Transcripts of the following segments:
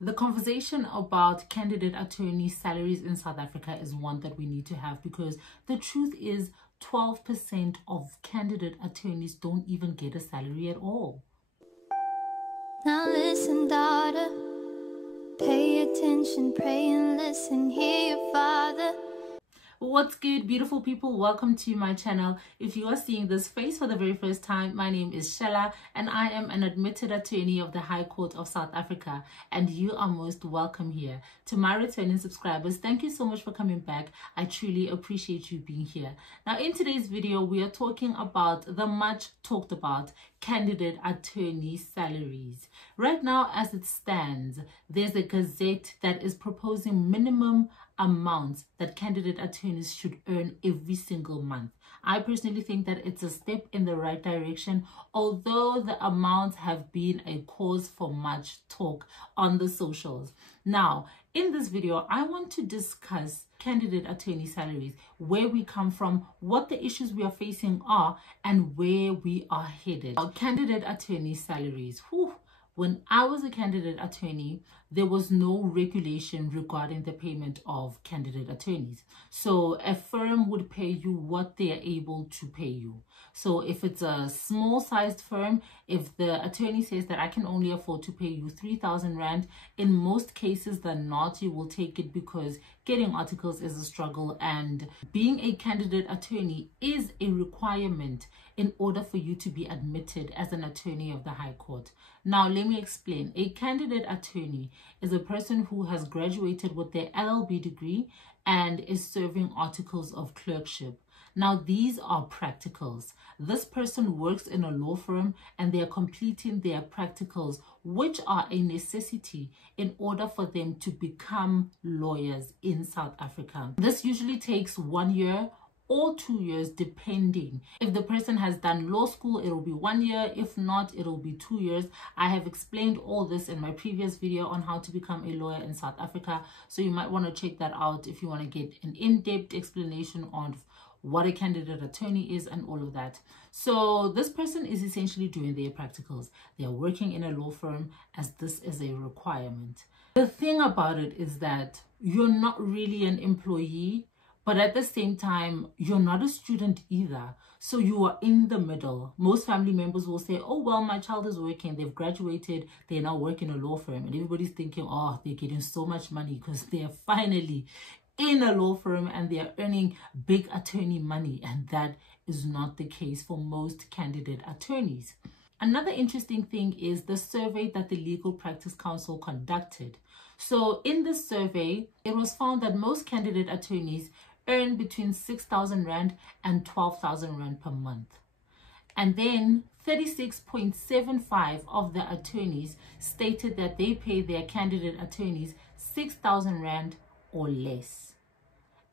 The conversation about candidate attorney salaries in South Africa is one that we need to have, because the truth is 12% of candidate attorneys don't even get a salary at all. Now listen, daughter, pay attention, pray and listen, hear your father. What's good, beautiful people? Welcome to my channel. If you are seeing this face for the very first time, my name is Shella and I am an admitted attorney of the High Court of South Africa, and you are most welcome here. To my returning subscribers, thank you so much for coming back. I truly appreciate you being here. Now, in today's video, we are talking about the much talked about candidate attorney salaries. Right now, as it stands, there's a gazette that is proposing minimum amounts that candidate attorneys should earn every single month. I personally think that it's a step in the right direction, although the amounts have been a cause for much talk on the socials. Now, in this video, I want to discuss candidate attorney salaries, where we come from, what the issues we are facing are, and where we are headed. Now, candidate attorney salaries. Whew. When I was a candidate attorney, there was no regulation regarding the payment of candidate attorneys. So a firm would pay you what they are able to pay you. So if it's a small sized firm, if the attorney says that I can only afford to pay you 3,000 Rand, in most cases than not, you will take it, because getting articles is a struggle, and being a candidate attorney is a requirement in order for you to be admitted as an attorney of the High Court. Now, let me explain. A candidate attorney is a person who has graduated with their LLB degree and is serving articles of clerkship. Now, these are practicals. This person works in a law firm and they are completing their practicals, which are a necessity in order for them to become lawyers in South Africa. This usually takes 1 year or 2 years, depending. If the person has done law school, it will be 1 year. If not, it will be 2 years. I have explained all this in my previous video on how to become a lawyer in South Africa, so you might want to check that out if you want to get an in-depth explanation on what a candidate attorney is and all of that. So this person is essentially doing their practicals. They are working in a law firm, as this is a requirement. The thing about it is that you're not really an employee, but at the same time, you're not a student either. So you are in the middle. Most family members will say, oh, well, my child is working. They've graduated. They're now working in a law firm. And everybody's thinking, oh, they're getting so much money because they're finally in a law firm and they're earning big attorney money. And that is not the case for most candidate attorneys. Another interesting thing is the survey that the Legal Practice Council conducted. So in this survey, it was found that most candidate attorneys earn between 6,000 Rand and 12,000 Rand per month. And then 36.75% of the attorneys stated that they pay their candidate attorneys 6,000 Rand or less.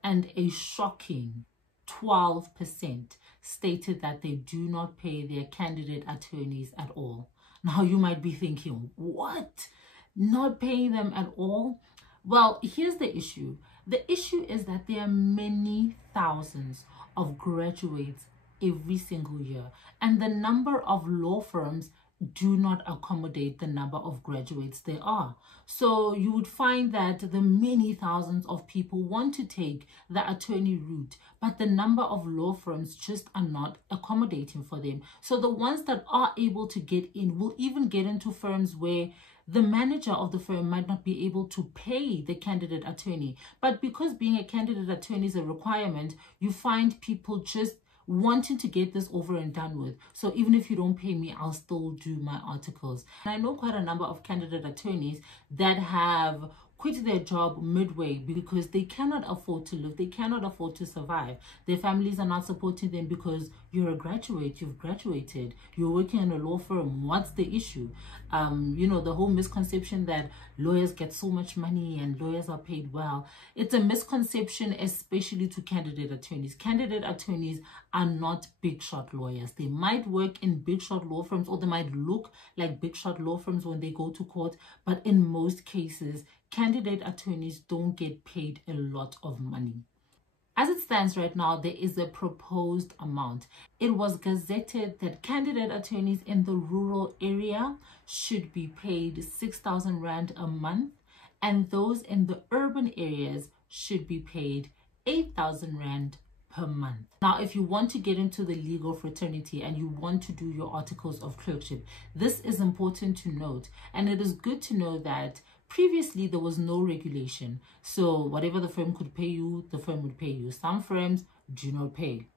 And a shocking 12% stated that they do not pay their candidate attorneys at all. Now you might be thinking, what? Not paying them at all? Well, here's the issue. The issue is that there are many thousands of graduates every single year, and the number of law firms do not accommodate the number of graduates there are. So you would find that the many thousands of people want to take the attorney route, but the number of law firms just are not accommodating for them. So the ones that are able to get in will even get into firms where the manager of the firm might not be able to pay the candidate attorney. But because being a candidate attorney is a requirement, you find people just wanting to get this over and done with. So even if you don't pay me, I'll still do my articles. And I know quite a number of candidate attorneys that have quit their job midway because they cannot afford to live, they cannot afford to survive. Their families are not supporting them because you're a graduate, you've graduated, you're working in a law firm. What's the issue? You know, the whole misconception that lawyers get so much money and lawyers are paid well. It's a misconception, especially to candidate attorneys. Candidate attorneys are not big shot lawyers. They might work in big shot law firms, or they might look like big shot law firms when they go to court, but in most cases, candidate attorneys don't get paid a lot of money. As it stands right now, there is a proposed amount. It was gazetted that candidate attorneys in the rural area should be paid 6,000 Rand a month, and those in the urban areas should be paid 8,000 Rand per month. Now, if you want to get into the legal fraternity and you want to do your articles of clerkship, this is important to note. And it is good to know that previously there was no regulation. So whatever the firm could pay you, the firm would pay you. Some firms do not pay.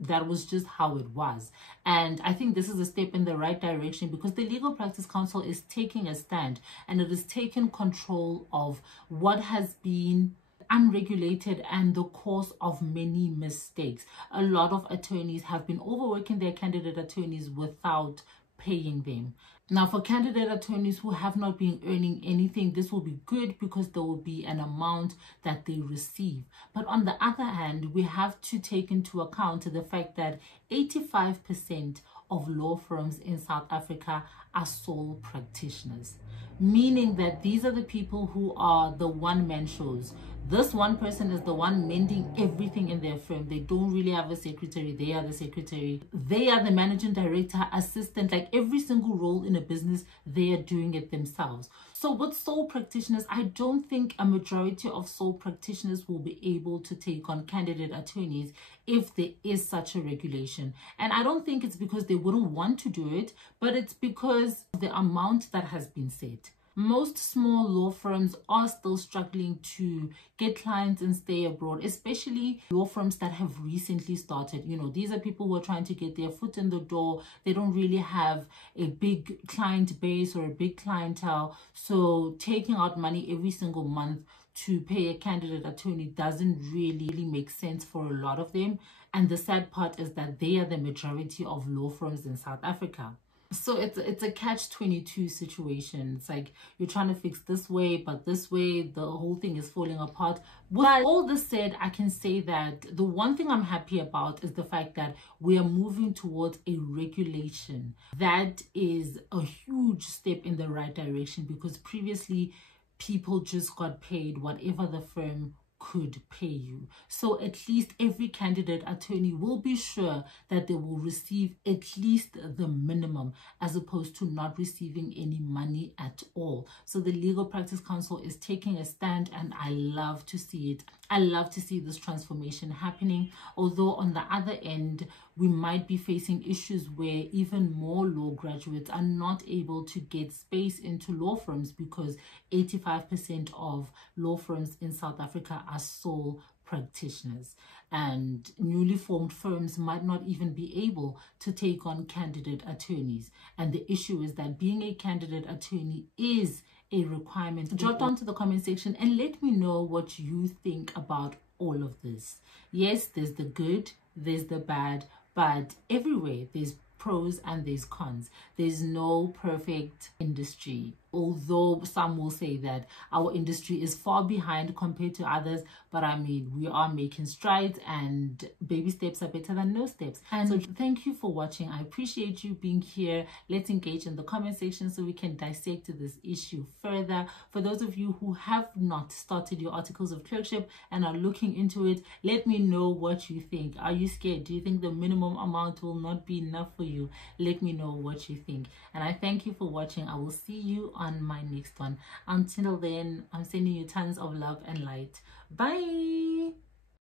That was just how it was. And I think this is a step in the right direction, because the Legal Practice Council is taking a stand, and it is taking control of what has been unregulated and the cause of many mistakes. A lot of attorneys have been overworking their candidate attorneys without paying them. Now, for candidate attorneys who have not been earning anything, this will be good because there will be an amount that they receive. But on the other hand, we have to take into account the fact that 85% of law firms in South Africa are sole practitioners, meaning that these are the people who are the one-man shows. This one person is the one mending everything in their firm. They don't really have a secretary. They are the secretary. They are the managing director, assistant, like every single role in a business, they are doing it themselves. So with sole practitioners, I don't think a majority of sole practitioners will be able to take on candidate attorneys if there is such a regulation. And I don't think it's because they wouldn't want to do it, but it's because of the amount that has been set. Most small law firms are still struggling to get clients and stay abroad, especially law firms that have recently started. You know, these are people who are trying to get their foot in the door. They don't really have a big client base or a big clientele. So taking out money every single month to pay a candidate attorney doesn't really make sense for a lot of them. And the sad part is that they are the majority of law firms in South Africa. So it's a catch-22 situation. It's like you're trying to fix this way, but this way the whole thing is falling apart. With all this said, I can say that the one thing I'm happy about is the fact that we are moving towards a regulation. That is a huge step in the right direction, because previously people just got paid whatever the firm could pay you. So at least every candidate attorney will be sure that they will receive at least the minimum, as opposed to not receiving any money at all. So the Legal Practice Council is taking a stand, and I love to see it. I love to see this transformation happening, although on the other end, we might be facing issues where even more law graduates are not able to get space into law firms, because 85% of law firms in South Africa are sole practitioners, and newly formed firms might not even be able to take on candidate attorneys. And the issue is that being a candidate attorney is a requirement. Jot down to the comment section and let me know what you think about all of this. Yes, there's the good, there's the bad, but everywhere there's pros and there's cons. There's no perfect industry, although some will say that our industry is far behind compared to others. But I mean, we are making strides, and baby steps are better than no steps. And so thank you for watching. I appreciate you being here. Let's engage in the comment section so we can dissect this issue further. For those of you who have not started your articles of clerkship and are looking into it, let me know what you think. Are you scared? Do you think the minimum amount will not be enough for you? Let me know what you think. And I thank you for watching. I will see you on my next one. Until then, I'm sending you tons of love and light. Bye.